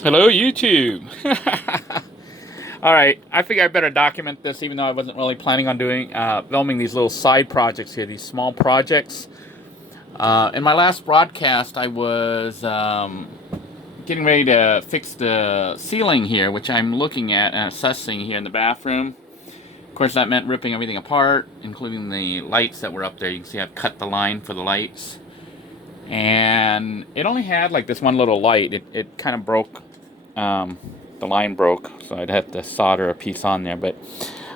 Hello, YouTube. All right, I figure I better document this, even though I wasn't really planning on doing filming these little side projects here, these small projects. In my last broadcast, I was getting ready to fix the ceiling here, which I'm looking at and assessing here in the bathroom. Of course, that meant ripping everything apart, including the lights that were up there. You can see I've cut the line for the lights. And it only had like this one little light. It kind of broke. The line broke, so I'd have to solder a piece on there. But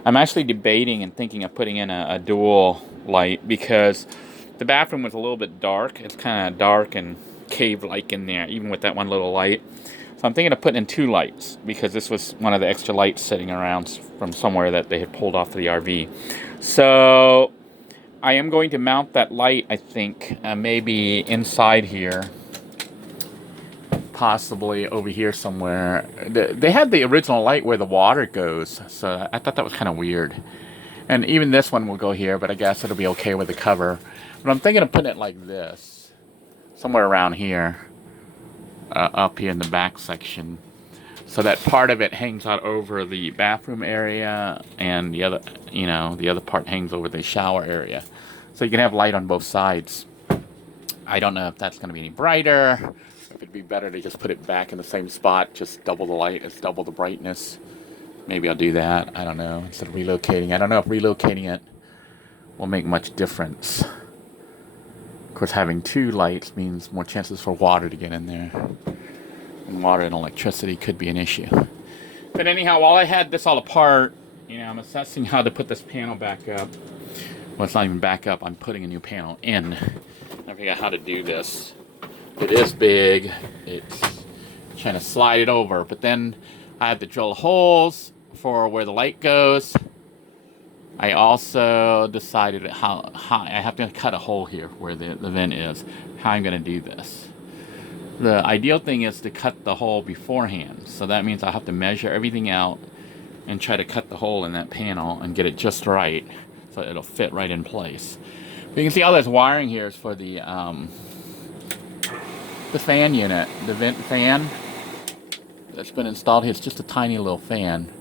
I'm actually debating and thinking of putting in a dual light because the bathroom was a little bit dark. It's kind of dark and cave-like in there, even with that one little light. So I'm thinking of putting in two lights because this was one of the extra lights sitting around from somewhere that they had pulled off the RV. So I am going to mount that light, I think, maybe inside here. Possibly over here somewhere. They had the original light where the water goes, so I thought that was kind of weird. And even this one will go here, but I guess it'll be okay with the cover. But I'm thinking of putting it like this, somewhere around here, up here in the back section, so that part of it hangs out over the bathroom area, and the other, the other part hangs over the shower area, so you can have light on both sides. I don't know if that's going to be any brighter. If it'd be better to just put it back in the same spot, just double the light, it's double the brightness. Maybe I'll do that. I don't know. Instead of relocating, I don't know if relocating it will make much difference. Of course, having two lights means more chances for water to get in there. And water and electricity could be an issue. But anyhow, while I had this all apart, I'm assessing how to put this panel back up. Well, it's not even back up. I'm putting a new panel in. I figure out how to do this. It is big. It's trying to slide it over, but then I have to drill holes for where the light goes. I also decided how I have to cut a hole here where the vent is. How I'm going to do this. The ideal thing is to cut the hole beforehand, so that means I'll have to measure everything out and try to cut the hole in that panel and get it just right so it'll fit right in place. But you can see all this wiring here is for the fan unit, the vent fan that's been installed here. It's just a tiny little fan,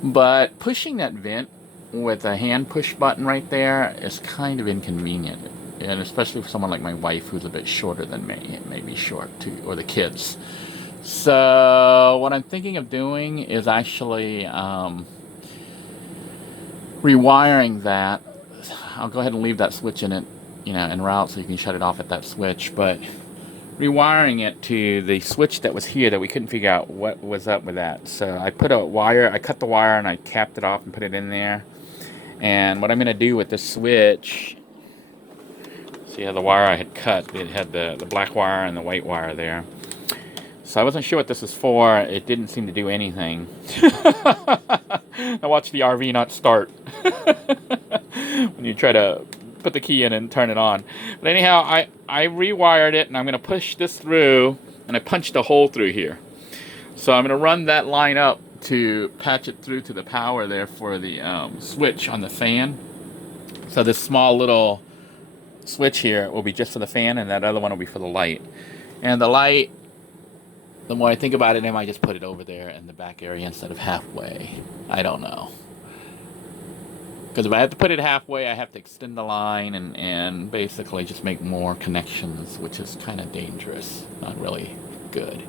but pushing that vent with a hand push button right there is kind of inconvenient, and especially for someone like my wife who's a bit shorter than me. It may be short too, or the kids. So what I'm thinking of doing is actually rewiring that. I'll go ahead and leave that switch in it, en route, so you can shut it off at that switch, but rewiring it to the switch that was here that we couldn't figure out what was up with that. So I put a wire, I cut the wire and I capped it off and put it in there. And what I'm going to do with this switch, see how the wire I had cut, it had the black wire and the white wire there. So I wasn't sure what this is for. It didn't seem to do anything. I watched the RV not start when you try to put the key in and turn it on. But anyhow, I rewired it, and I'm going to push this through, and I punched a hole through here. So I'm going to run that line up to patch it through to the power there for the switch on the fan. So this small little switch here will be just for the fan, and that other one will be for the light. And the light, the more I think about it, I might just put it over there in the back area instead of halfway. I don't know. Because if I have to put it halfway, I have to extend the line and basically just make more connections, which is kind of dangerous. Not really good.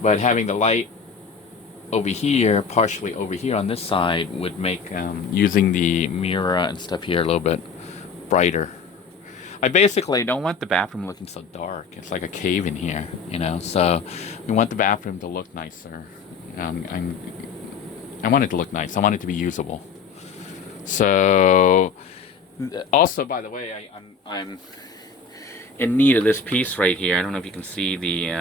But having the light over here, partially over here on this side, would make using the mirror and stuff here a little bit brighter. I basically don't want the bathroom looking so dark. It's like a cave in here, so we want the bathroom to look nicer. I want it to look nice. I want it to be usable. So, also, by the way, I'm in need of this piece right here. I don't know if you can see the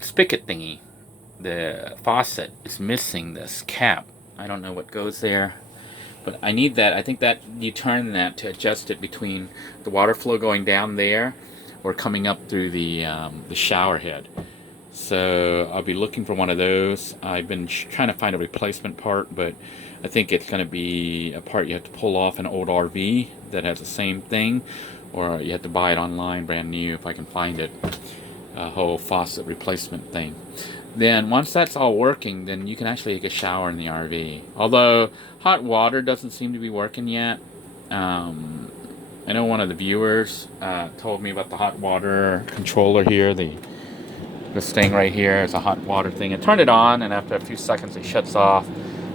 spigot thingy, the faucet is missing this cap. I don't know what goes there, but I need that. I think that you turn that to adjust it between the water flow going down there or coming up through the shower head. So I'll be looking for one of those. I've been trying to find a replacement part, but I think it's going to be a part you have to pull off an old RV that has the same thing. or you have to buy it online brand new if I can find it, a whole faucet replacement thing. Then once that's all working, then you can actually take a shower in the RV. Although hot water doesn't seem to be working yet. I know one of the viewers told me about the hot water controller here. This thing right here is a hot water thing. I turned it on, and after a few seconds it shuts off.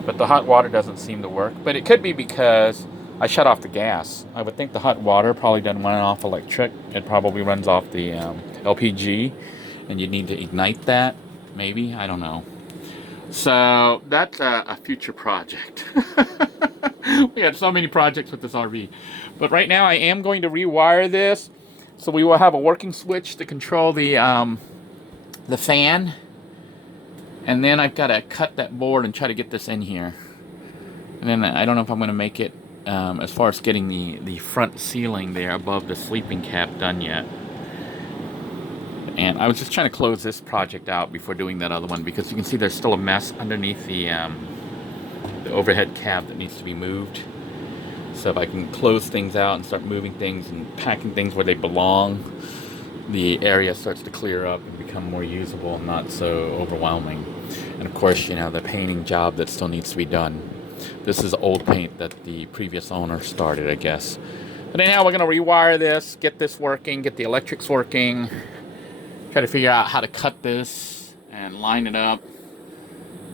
But the hot water doesn't seem to work. But it could be because I shut off the gas. I would think the hot water probably doesn't run off electric. It probably runs off the LPG, and you need to ignite that. Maybe, I don't know. So that's a future project. We had so many projects with this RV. But right now I am going to rewire this. So we will have a working switch to control the fan. And then I've got to cut that board and try to get this in here. And then I don't know if I'm going to make it as far as getting the front ceiling there above the sleeping cap done yet. And I was just trying to close this project out before doing that other one, because you can see there's still a mess underneath the overhead cab that needs to be moved. So if I can close things out and start moving things and packing things where they belong, the area starts to clear up and become more usable and not so overwhelming. And of course, you know, the painting job that still needs to be done. This is old paint that the previous owner started, I guess. But anyhow, we're going to rewire this, get this working, get the electrics working. Try to figure out how to cut this and line it up,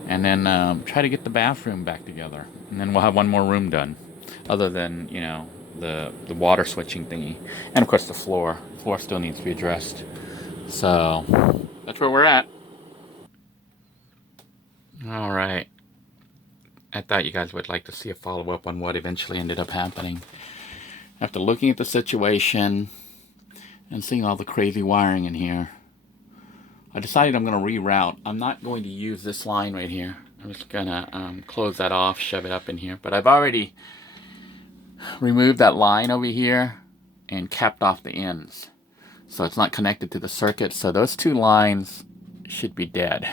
and then try to get the bathroom back together, and then we'll have one more room done, other than, you know, the water switching thingy, and of course the floor still needs to be addressed. So that's where we're at. All right, I thought you guys would like to see a follow-up on what eventually ended up happening after looking at the situation and seeing all the crazy wiring in here. I decided I'm going to reroute. I'm not going to use this line right here. I'm just going to close that off, shove it up in here. But I've already removed that line over here and capped off the ends. So it's not connected to the circuit. So those two lines should be dead.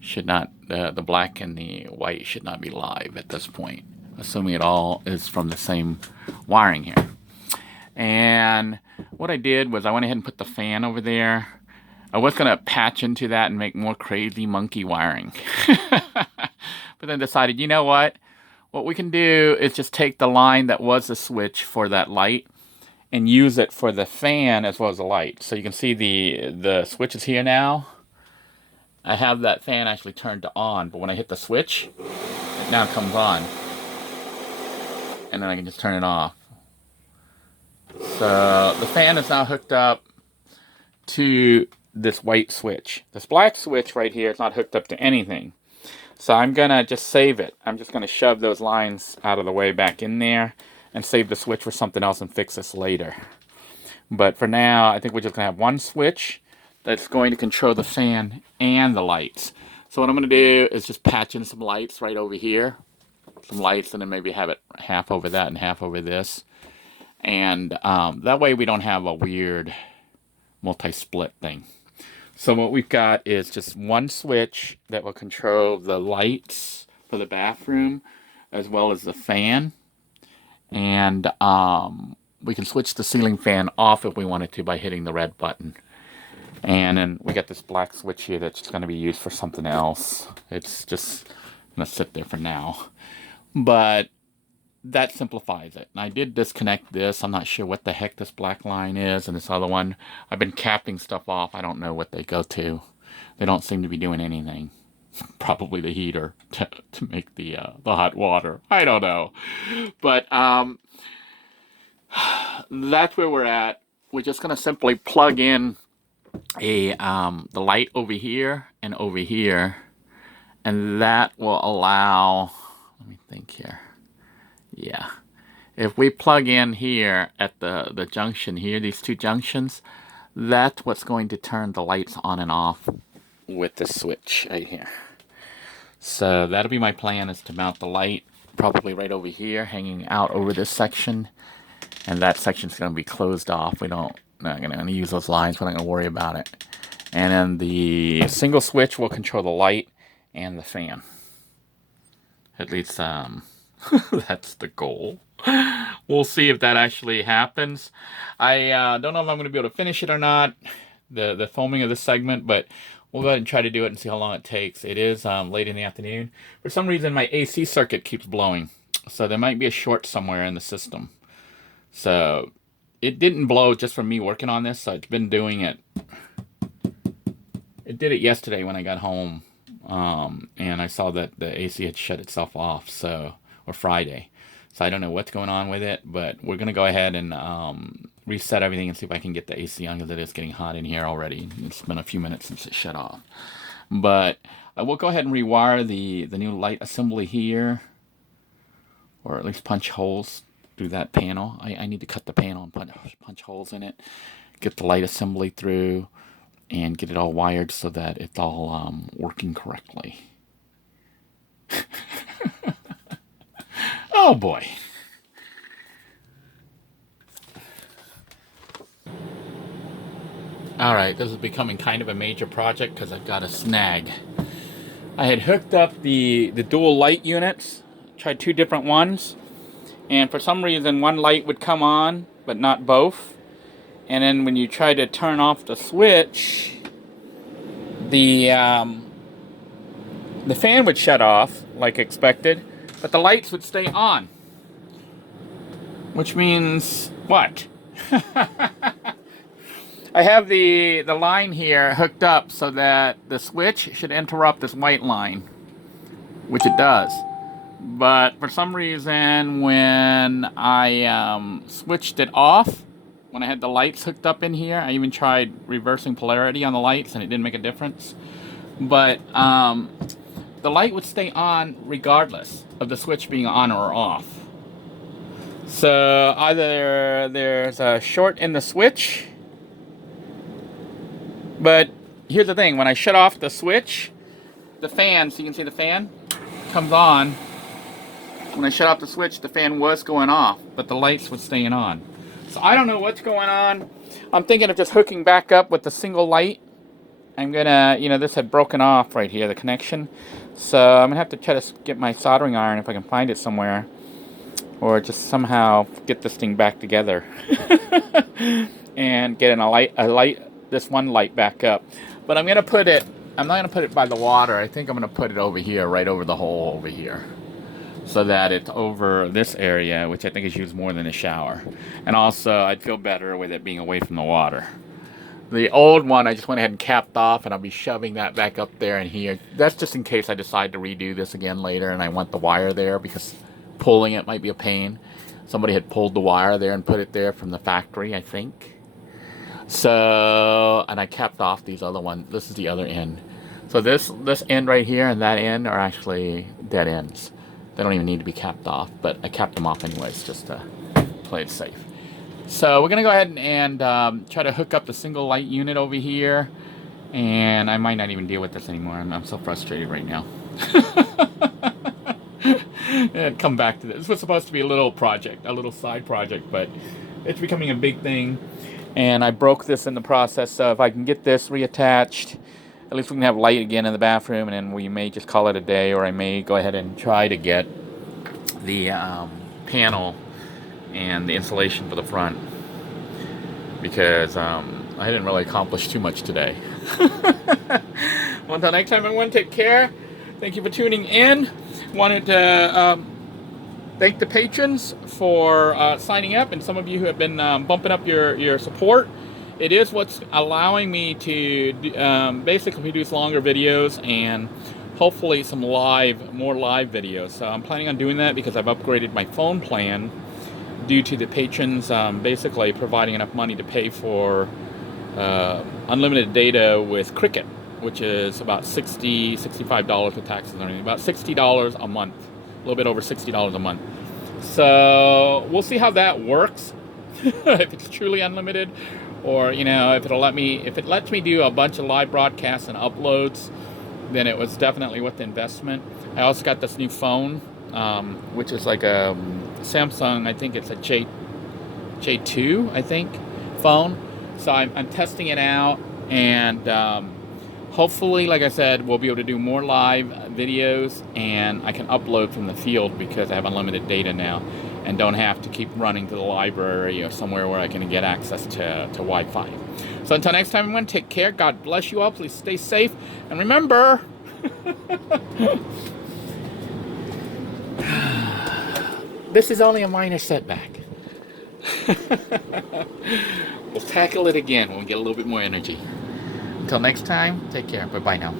Should not, the black and the white should not be live at this point, assuming it all is from the same wiring here. And what I did was I went ahead and put the fan over there. I was going to patch into that and make more crazy monkey wiring. But then decided, you know what? What we can do is just take the line that was the switch for that light and use it for the fan as well as the light. So you can see the switch is here now. I have that fan actually turned to on, but when I hit the switch, it now comes on. And then I can just turn it off. So the fan is now hooked up to this white switch. This black switch right here is not hooked up to anything. So I'm going to just save it. I'm just going to shove those lines out of the way back in there and save the switch for something else and fix this later. But for now, I think we're just going to have one switch that's going to control the fan and the lights. So what I'm going to do is just patch in some lights right over here. Some lights, and then maybe have it half over that and half over this. And that way we don't have a weird multi-split thing. So what we've got is just one switch that will control the lights for the bathroom as well as the fan. And we can switch the ceiling fan off if we wanted to by hitting the red button. And then we got this black switch here that's just going to be used for something else. It's just going to sit there for now. But that simplifies it. And I did disconnect this. I'm not sure what the heck this black line is. And this other one, I've been capping stuff off. I don't know what they go to. They don't seem to be doing anything. Probably the heater to make the hot water. I don't know. But that's where we're at. We're just going to simply plug in the light over here and over here. And that will allow, let me think here. Yeah, if we plug in here at the junction here, these two junctions, that's what's going to turn the lights on and off with the switch right here. So that'll be my plan, is to mount the light probably right over here, hanging out over this section, and that section's going to be closed off. We're not going to use those lines. We're not going to worry about it. And then the single switch will control the light and the fan. At least that's the goal. we'll see if that actually happens. I don't know if I'm going to be able to finish it or not, the filming of this segment, but we'll go ahead and try to do it and see how long it takes. It is late in the afternoon. For some reason, my AC circuit keeps blowing, so there might be a short somewhere in the system. So it didn't blow just from me working on this, so it's been doing it. It did it yesterday when I got home, and I saw that the AC had shut itself off, or Friday. So I don't know what's going on with it, but we're going to go ahead and reset everything and see if I can get the AC on, because it is getting hot in here already. It's been a few minutes since it shut off. But we'll go ahead and rewire the new light assembly here, or at least punch holes through that panel. I need to cut the panel and punch holes in it, get the light assembly through, and get it all wired so that it's all working correctly. Oh boy. Alright, this is becoming kind of a major project because I've got a snag. I had hooked up the dual light units, tried 2 different ones, and for some reason one light would come on, but not both. And then when you try to turn off the switch, the fan would shut off like expected, but the lights would stay on. Which means what? I have the line here hooked up so that the switch should interrupt this white line, which it does. But for some reason, when I switched it off, when I had the lights hooked up in here, I even tried reversing polarity on the lights and it didn't make a difference. But the light would stay on regardless of the switch being on or off. So either there's a short in the switch, but here's the thing, when I shut off the switch, the fan, so you can see the fan, comes on. When I shut off the switch, the fan was going off, but the lights were staying on. So I don't know what's going on. I'm thinking of just hooking back up with the single light. I'm gonna, this had broken off right here, the connection. So I'm gonna have to try to get my soldering iron if I can find it somewhere, or just somehow get this thing back together and get this one light back up. But I'm not gonna put it by the water. I think I'm gonna put it over here, right over the hole over here, so that it's over this area, which I think is used more than a shower. And also, I'd feel better with it being away from the water. The old one, I just went ahead and capped off, and I'll be shoving that back up there and here. That's just in case I decide to redo this again later, and I want the wire there, because pulling it might be a pain. Somebody had pulled the wire there and put it there from the factory, I think. So, and I capped off these other ones. This is the other end. So this end right here and that end are actually dead ends. They don't even need to be capped off, but I capped them off anyways, just to play it safe. So we're going to go ahead and try to hook up the single light unit over here. And I might not even deal with this anymore. I'm so frustrated right now. And come back to this. This was supposed to be a little project, a little side project, but it's becoming a big thing. And I broke this in the process, so if I can get this reattached, at least we can have light again in the bathroom, and then we may just call it a day, or I may go ahead and try to get the panel and the insulation for the front, because I didn't really accomplish too much today. Well, until next time, everyone, take care. Thank you for tuning in. Wanted to thank the patrons for signing up, and some of you who have been bumping up your support. It is what's allowing me to basically produce longer videos and hopefully some more live videos. So I'm planning on doing that because I've upgraded my phone plan due to the patrons basically providing enough money to pay for unlimited data with Cricket, which is about $65 with taxes and everything, about $60 a month, a little bit over $60 a month. So we'll see how that works, if it's truly unlimited, or if it lets me do a bunch of live broadcasts and uploads, then it was definitely worth the investment. I also got this new phone, which is like a Samsung, I think it's a J2, I think, phone. So I'm testing it out, and hopefully, like I said, we'll be able to do more live videos, and I can upload from the field because I have unlimited data now. and don't have to keep running to the library or somewhere where I can get access to Wi-Fi. So until next time, everyone, take care. God bless you all. Please stay safe. And remember, this is only a minor setback. We'll tackle it again when we get a little bit more energy. Until next time, take care. Bye-bye now.